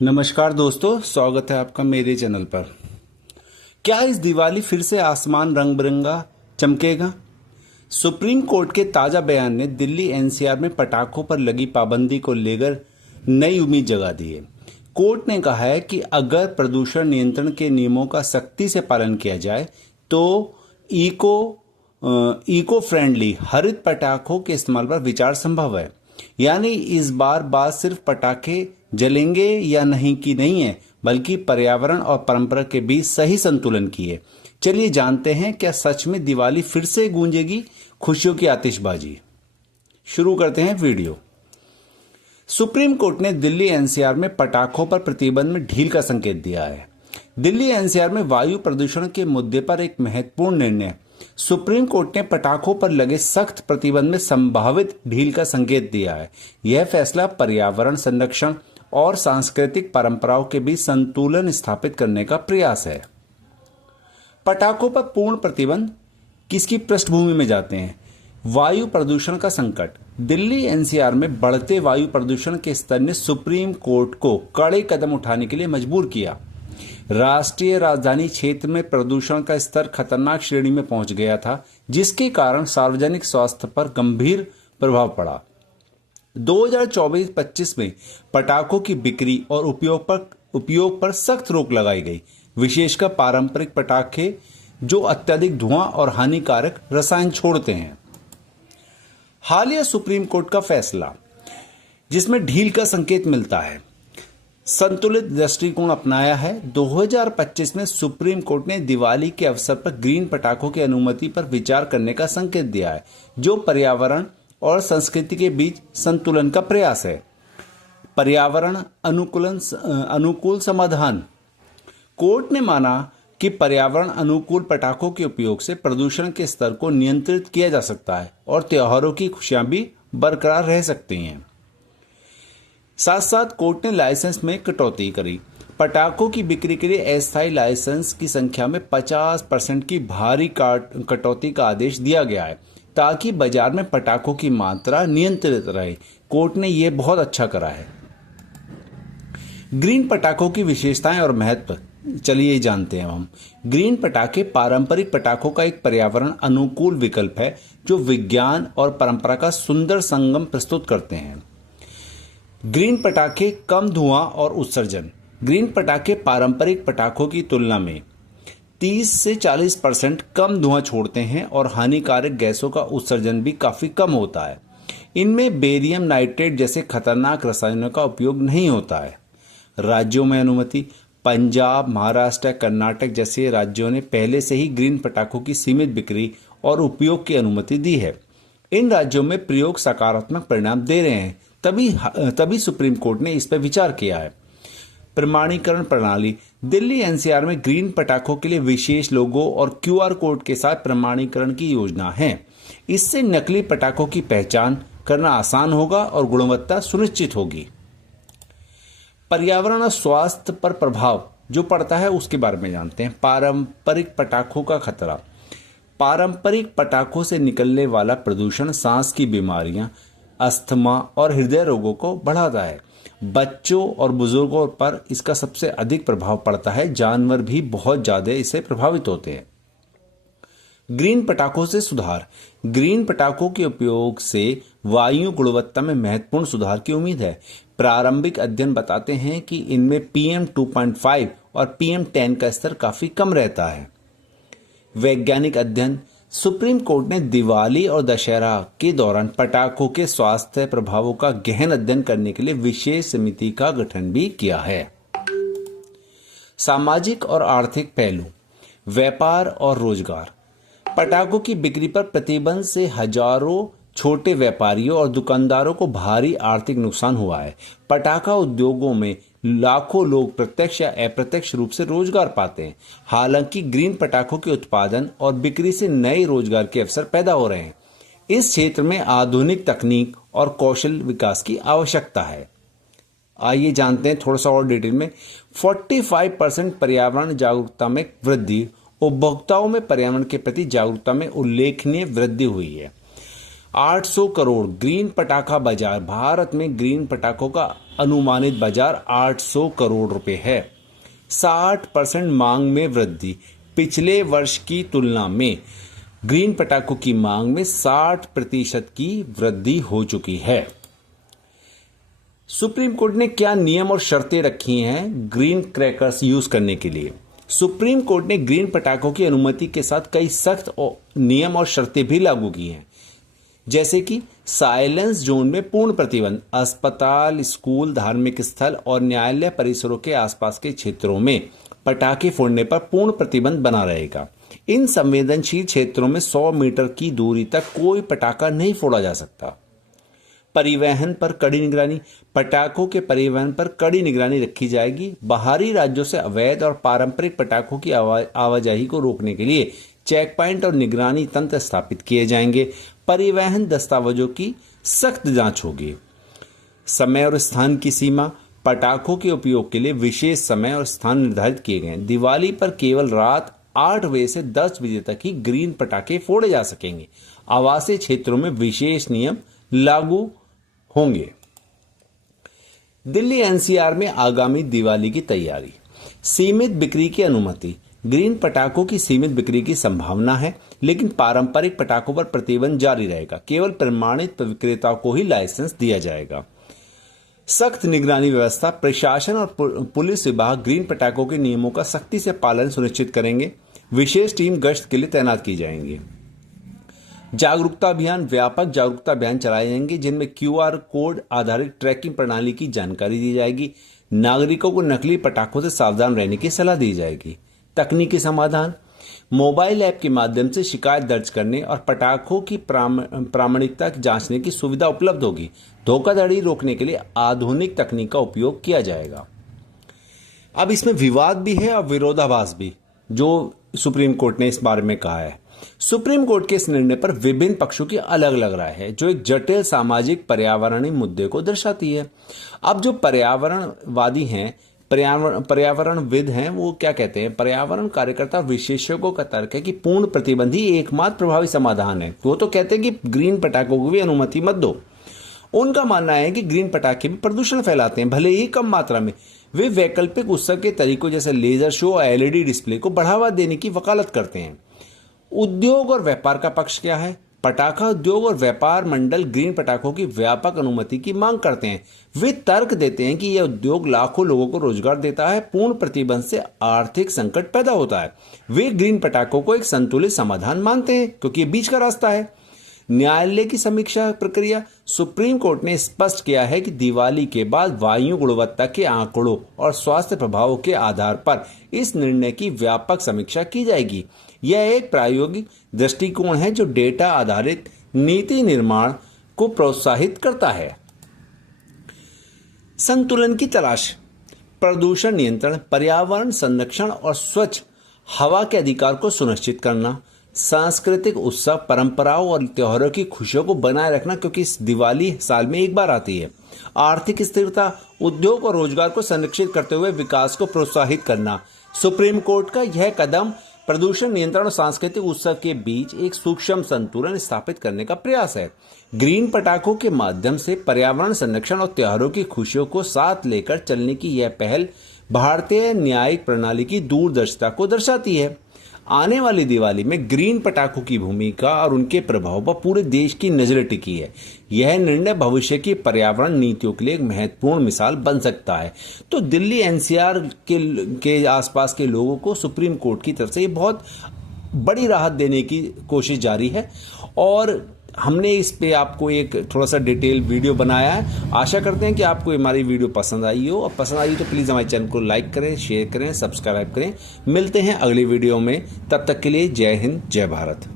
नमस्कार दोस्तों, स्वागत है आपका मेरे चैनल पर। क्या इस दिवाली फिर से आसमान रंग बिरंगा चमकेगा? सुप्रीम कोर्ट के ताजा बयान ने दिल्ली एनसीआर में पटाखों पर लगी पाबंदी को लेकर नई उम्मीद जगा दी है। कोर्ट ने कहा है कि अगर प्रदूषण नियंत्रण के नियमों का सख्ती से पालन किया जाए तो इको फ्रेंडली हरित पटाखों के इस्तेमाल पर विचार संभव है। यानी इस बार बात सिर्फ पटाखे जलेंगे या नहीं की नहीं है, बल्कि पर्यावरण और परंपरा के बीच सही संतुलन की है। चलिए जानते हैं, क्या सच में दिवाली फिर से गूंजेगी खुशियों की आतिशबाजी। शुरू करते हैं वीडियो। सुप्रीम कोर्ट ने दिल्ली एनसीआर में पटाखों पर प्रतिबंध में ढील का संकेत दिया है। दिल्ली एनसीआर में वायु प्रदूषण के मुद्दे पर एक महत्वपूर्ण निर्णय। सुप्रीम कोर्ट ने पटाखों पर लगे सख्त प्रतिबंध में संभावित ढील का संकेत दिया है। यह फैसला पर्यावरण संरक्षण और सांस्कृतिक परंपराओं के बीच संतुलन स्थापित करने का प्रयास है। पटाखों पर पूर्ण प्रतिबंध किसकी पृष्ठभूमि में जाते हैं? वायु प्रदूषण का संकट। दिल्ली एनसीआर में बढ़ते वायु प्रदूषण के स्तर ने सुप्रीम कोर्ट को कड़े कदम उठाने के लिए मजबूर किया। राष्ट्रीय राजधानी क्षेत्र में प्रदूषण का स्तर खतरनाक श्रेणी में पहुंच गया था, जिसके कारण सार्वजनिक स्वास्थ्य पर गंभीर प्रभाव पड़ा। 2024-25 में पटाखों की बिक्री और उपयोग पर सख्त रोक लगाई गई, विशेषकर पारंपरिक पटाखे जो अत्यधिक धुआं और हानिकारक रसायन छोड़ते हैं। हालिया सुप्रीम कोर्ट का फैसला, जिसमें ढील का संकेत मिलता है, संतुलित दृष्टिकोण अपनाया है। 2025 में सुप्रीम कोर्ट ने दिवाली के अवसर पर ग्रीन पटाखों की अनुमति पर विचार करने का संकेत दिया है, जो पर्यावरण और संस्कृति के बीच संतुलन का प्रयास है। पर्यावरण अनुकूल समाधान। कोर्ट ने माना कि पर्यावरण अनुकूल पटाखों के उपयोग से प्रदूषण के स्तर को नियंत्रित किया जा सकता है और त्योहारों की खुशियां भी बरकरार रह सकती हैं। साथ साथ कोर्ट ने लाइसेंस में कटौती करी। पटाखों की बिक्री के लिए अस्थायी लाइसेंस की संख्या में 50% की भारी कटौती का आदेश दिया गया है, ताकि बाजार में पटाखों की मात्रा नियंत्रित रहे। कोर्ट ने यह बहुत अच्छा करा है। ग्रीन पटाखों की विशेषताएं और महत्व, चलिए जानते हैं हम। ग्रीन पटाखे पारंपरिक पटाखों का एक पर्यावरण अनुकूल विकल्प है, जो विज्ञान और परंपरा का सुंदर संगम प्रस्तुत करते हैं। ग्रीन पटाखे कम धुआं और उत्सर्जन। ग्रीन पटाखे पारंपरिक पटाखों की तुलना में 30 से 40% कम धुआं छोड़ते हैं और हानिकारक गैसों का उत्सर्जन भी काफी कम होता है। इनमें बेरियम नाइट्रेट जैसे खतरनाक रसायनों का उपयोग नहीं होता है। राज्यों में अनुमति। पंजाब, महाराष्ट्र, कर्नाटक जैसे राज्यों ने पहले से ही ग्रीन पटाखों की सीमित बिक्री और उपयोग की अनुमति दी है। इन राज्यों में प्रयोग सकारात्मक परिणाम दे रहे हैं, तभी सुप्रीम कोर्ट ने इस पर विचार किया है। प्रमाणीकरण प्रणाली। दिल्ली एनसीआर में ग्रीन पटाखों के लिए विशेष लोगो और क्यूआर कोड के साथ प्रमाणीकरण की योजना है। इससे नकली पटाखों की पहचान करना आसान होगा और गुणवत्ता सुनिश्चित होगी। पर्यावरण और स्वास्थ्य पर प्रभाव जो पड़ता है, उसके बारे में जानते हैं। पारंपरिक पटाखों का खतरा। पारंपरिक पटाखों से निकलने वाला प्रदूषण सांस की बीमारियां, अस्थमा और हृदय रोगों को बढ़ाता है। बच्चों और बुजुर्गों पर इसका सबसे अधिक प्रभाव पड़ता है। जानवर भी बहुत ज्यादा इससे प्रभावित होते हैं। ग्रीन पटाखों से सुधार। ग्रीन पटाखों के उपयोग से वायु गुणवत्ता में महत्वपूर्ण सुधार की उम्मीद है। प्रारंभिक अध्ययन बताते हैं कि इनमें PM 2.5 और PM 10 का स्तर काफी कम रहता है। वैज्ञानिक अध्ययन। सुप्रीम कोर्ट ने दिवाली और दशहरा के दौरान पटाखों के स्वास्थ्य प्रभावों का गहन अध्ययन करने के लिए विशेष समिति का गठन भी किया है। सामाजिक और आर्थिक पहलू। व्यापार और रोजगार। पटाखों की बिक्री पर प्रतिबंध से हजारों छोटे व्यापारियों और दुकानदारों को भारी आर्थिक नुकसान हुआ है। पटाखा उद्योगों में लाखों लोग प्रत्यक्ष या अप्रत्यक्ष रूप से रोजगार पाते हैं। हालांकि ग्रीन पटाखों के उत्पादन और बिक्री से नए रोजगार के अवसर पैदा हो रहे हैं। इस क्षेत्र में आधुनिक तकनीक और कौशल विकास की आवश्यकता है। आइए जानते हैं थोड़ा सा और डिटेल में। 45% पर्यावरण जागरूकता में वृद्धि। उपभोक्ताओं में पर्यावरण के प्रति जागरूकता में उल्लेखनीय वृद्धि हुई है। 800 करोड़ ग्रीन पटाखा बाजार। भारत में ग्रीन पटाखों का अनुमानित बाजार 800 करोड़ रुपए है। 60% मांग में वृद्धि। पिछले वर्ष की तुलना में ग्रीन पटाखों की मांग में 60% की वृद्धि हो चुकी है। सुप्रीम कोर्ट ने क्या नियम और शर्तें रखी हैं ग्रीन क्रैकर्स यूज करने के लिए? सुप्रीम कोर्ट ने ग्रीन पटाखों की अनुमति के साथ कई सख्त नियम और शर्तें भी लागू की हैं, जैसे कि साइलेंस जोन में पूर्ण प्रतिबंध। अस्पताल, स्कूल, धार्मिक स्थल और न्यायालय परिसरों के आसपास के क्षेत्रों में पटाखे फोड़ने पर पूर्ण प्रतिबंध बना रहेगा। इन संवेदनशील क्षेत्रों में 100 मीटर की दूरी तक कोई पटाखा नहीं फोड़ा जा सकता। परिवहन पर कड़ी निगरानी। पटाखों के परिवहन पर कड़ी निगरानी रखी जाएगी। बाहरी राज्यों से अवैध और पारंपरिक पटाखों की आवाजाही को रोकने के लिए चेक पॉइंट और निगरानी तंत्र स्थापित किए जाएंगे। परिवहन दस्तावेजों की सख्त जांच होगी। समय और स्थान की सीमा। पटाखों के उपयोग के लिए विशेष समय और स्थान निर्धारित किए गए। दिवाली पर केवल रात 8 बजे से 10 बजे तक ही ग्रीन पटाखे फोड़े जा सकेंगे। आवासीय क्षेत्रों में विशेष नियम लागू होंगे। दिल्ली एनसीआर में आगामी दिवाली की तैयारी। सीमित बिक्री की अनुमति। ग्रीन पटाखों की सीमित बिक्री की संभावना है, लेकिन पारंपरिक पटाखों पर प्रतिबंध जारी रहेगा। केवल प्रमाणित विक्रेताओं को ही लाइसेंस दिया जाएगा। सख्त निगरानी व्यवस्था। प्रशासन और पुलिस विभाग ग्रीन पटाखों के नियमों का सख्ती से पालन सुनिश्चित करेंगे। विशेष टीम गश्त के लिए तैनात की जाएंगी। जागरूकता अभियान। व्यापक जागरूकता अभियान चलाए जाएंगे, जिनमें QR कोड आधारित ट्रैकिंग प्रणाली की जानकारी दी जाएगी। नागरिकों को नकली पटाखों से सावधान रहने की सलाह दी जाएगी। तकनीकी समाधान। मोबाइल ऐप के माध्यम से शिकायत दर्ज करने और पटाखों की प्रामाणिकता जांचने की सुविधा उपलब्ध होगी। धोखाधड़ी रोकने के लिए आधुनिक तकनीक का उपयोग किया जाएगा। अब इसमें विवाद भी है और विरोधाभास भी, जो सुप्रीम कोर्ट ने इस बारे में कहा है। सुप्रीम कोर्ट के इस निर्णय पर विभिन्न पक्षों की अलग अलग राय है, जो एक जटिल सामाजिक पर्यावरणीय मुद्दे को दर्शाती है। अब जो पर्यावरणवादी हैं, पर्यावरणविद हैं, वो क्या कहते हैं? पर्यावरण कार्यकर्ता विशेषज्ञों का तर्क है कि पूर्ण प्रतिबंध ही एकमात्र प्रभावी समाधान है। वो तो कहते हैं कि ग्रीन पटाखों को भी अनुमति मत दो। उनका मानना है कि ग्रीन पटाखे भी प्रदूषण फैलाते हैं, भले ही कम मात्रा में। वे वैकल्पिक उत्सव के तरीकों जैसे लेजर शो और LED डिस्प्ले को बढ़ावा देने की वकालत करते हैं। उद्योग और व्यापार का पक्ष क्या है? पटाखा उद्योग और व्यापार मंडल ग्रीन पटाखों की व्यापक अनुमति की मांग करते हैं। वे तर्क देते हैं कि यह उद्योग लाखों लोगों को रोजगार देता है। पूर्ण प्रतिबंध से आर्थिक संकट पैदा होता है। वे ग्रीन पटाखों को एक संतुलित समाधान मानते हैं, क्योंकि ये बीच का रास्ता है। न्यायालय की समीक्षा प्रक्रिया। सुप्रीम कोर्ट ने स्पष्ट किया है कि दिवाली के बाद वायु गुणवत्ता के आंकड़ों और स्वास्थ्य प्रभावों के आधार पर इस निर्णय की व्यापक समीक्षा की जाएगी। यह एक प्रायोगिक दृष्टिकोण है जो डेटा आधारित नीति निर्माण को प्रोत्साहित करता है। संतुलन की तलाश। प्रदूषण नियंत्रण, पर्यावरण संरक्षण और स्वच्छ हवा के अधिकार को सुनिश्चित करना। सांस्कृतिक उत्सव, परंपराओं और त्योहारों की खुशियों को बनाए रखना, क्योंकि इस दिवाली साल में एक बार आती है। आर्थिक स्थिरता। उद्योग और रोजगार को संरक्षित करते हुए विकास को प्रोत्साहित करना। सुप्रीम कोर्ट का यह कदम प्रदूषण नियंत्रण और सांस्कृतिक उत्सव के बीच एक सूक्ष्म संतुलन स्थापित करने का प्रयास है। ग्रीन पटाखों के माध्यम से पर्यावरण संरक्षण और त्योहारों की खुशियों को साथ लेकर चलने की यह पहल भारतीय न्यायिक प्रणाली की दूरदर्शिता को दर्शाती है। आने वाली दिवाली में ग्रीन पटाखों की भूमिका और उनके प्रभाव पर पूरे देश की नजरें टिकी है। यह निर्णय भविष्य की पर्यावरण नीतियों के लिए एक महत्वपूर्ण मिसाल बन सकता है। तो दिल्ली NCR के आसपास के लोगों को सुप्रीम कोर्ट की तरफ से ये बहुत बड़ी राहत देने की कोशिश जारी है, और हमने इस पे आपको एक थोड़ा सा डिटेल वीडियो बनाया है। आशा करते हैं कि आपको हमारी वीडियो पसंद आई हो, और पसंद आई तो प्लीज़ हमारे चैनल को लाइक करें, शेयर करें, सब्सक्राइब करें। मिलते हैं अगली वीडियो में, तब तक के लिए जय हिंद, जय भारत।